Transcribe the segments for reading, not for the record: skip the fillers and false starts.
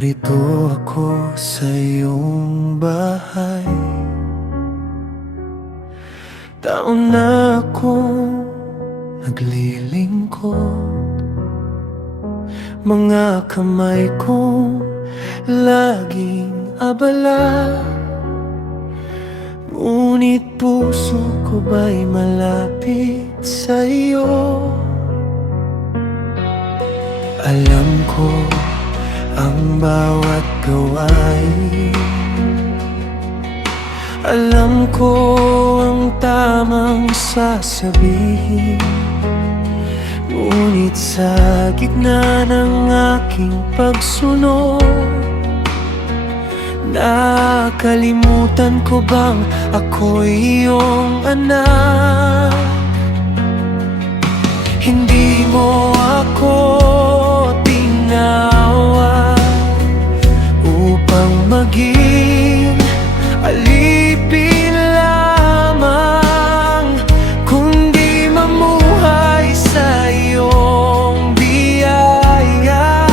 Narito ako sa iyong bahay. Taon na akong naglilingkod, mga kamay kong laging abala. Ngunit puso ko ba'y malapit sa iyo? Alam ko ang bawat gawain, alam ko ang tamang sasabihin. Ngunit sa gitna ng aking pagsunod, nakalimutan ko bang ako'y iyong anak? Hindi mo ako tinawa upang maging alipin lamang, kundi mamuhay sa iyong biyaya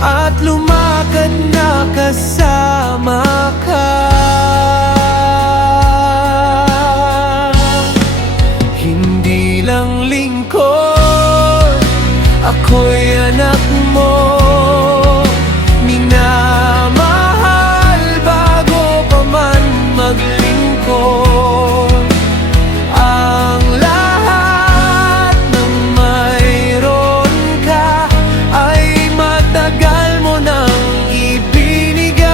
at lumakad na kasama ka. Hindi lang lingkod, ako'y anak mo, minamahal bago pa man maglingkod. Ang lahat ng mayroon ka ay matagal mo nang ibinigay.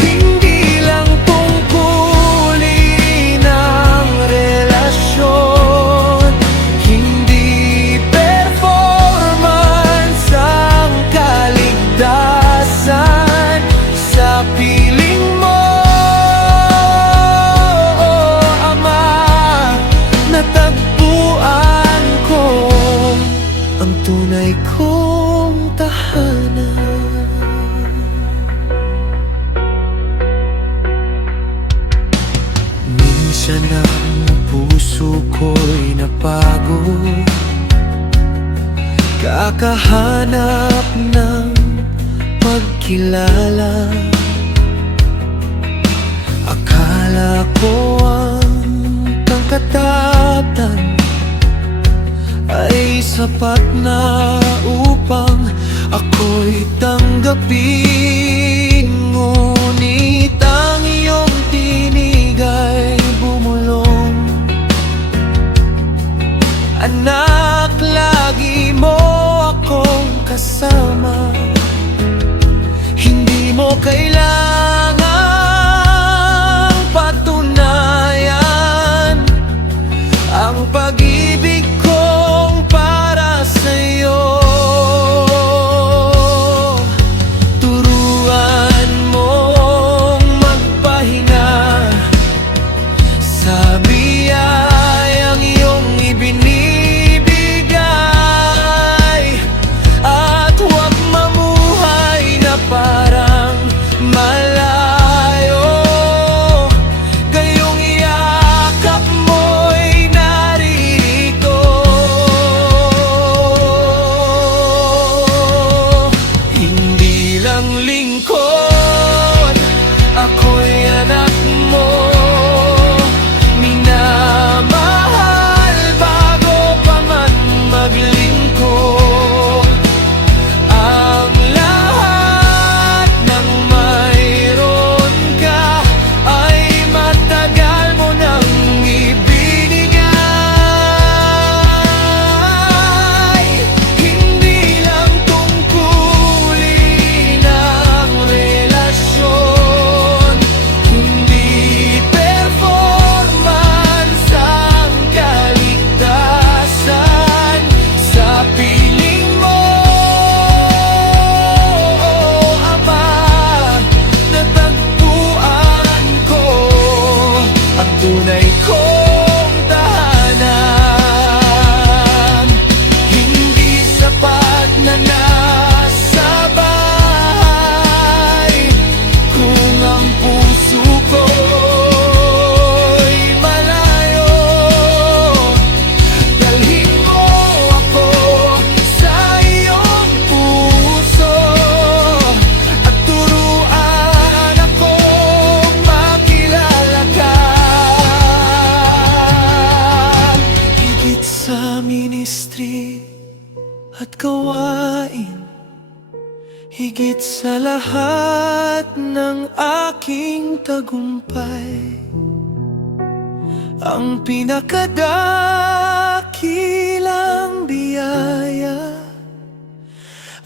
Hindi lang tungkulin ang relasyon, hindi performance ang kaligtasan. Sa piling mo, Ama, natagpuan ko ang tunay kong tahanan. Minsan ang puso ko'y napagod, kakahanap ng pagkilala. Akala ko ang pangkataptan ay sapat na upang ako'y tanggapin. Ngunit ang iyong tinig ay bumulong. Anak, lagi mo akong kasama, hindi mo kailangang patunayan ang pag-ibig kong para sa'yo. Turuan mong magpahinga sa biyayang iyong ibinibigay, at huwag mamuhay na parang unahin, higit sa lahat ng aking tagumpay. Ang pinakadakilang biyaya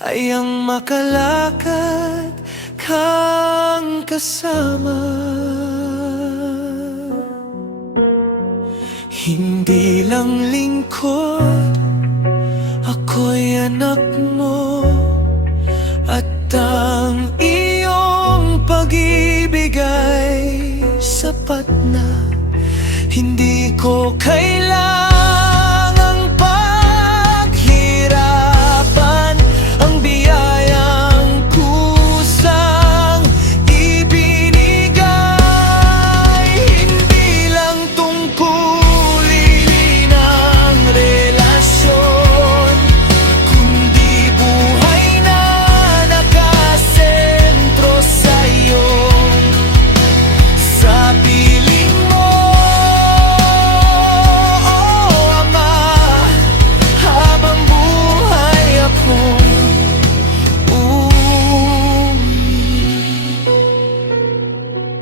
ay ang makalakad kang kasama. Hindi lang lingkod, ako'y anak mo, at ang iyong pag-ibig ay sapat na. Hindi ko kailangang paghirapan ang biyayang kusang ibinigay. Hindi lang tungkulin ng relasyon, kundi buhay na nakasentro sa'yo. Sa piling mo,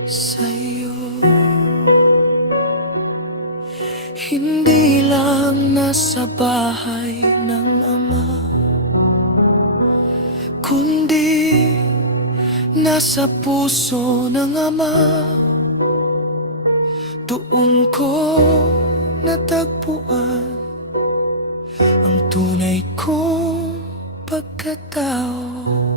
sa'yo. Hindi lang nasa bahay ng ama, kundi nasa puso ng ama. Doon ko natagpuan ang tunay kong pagkatao.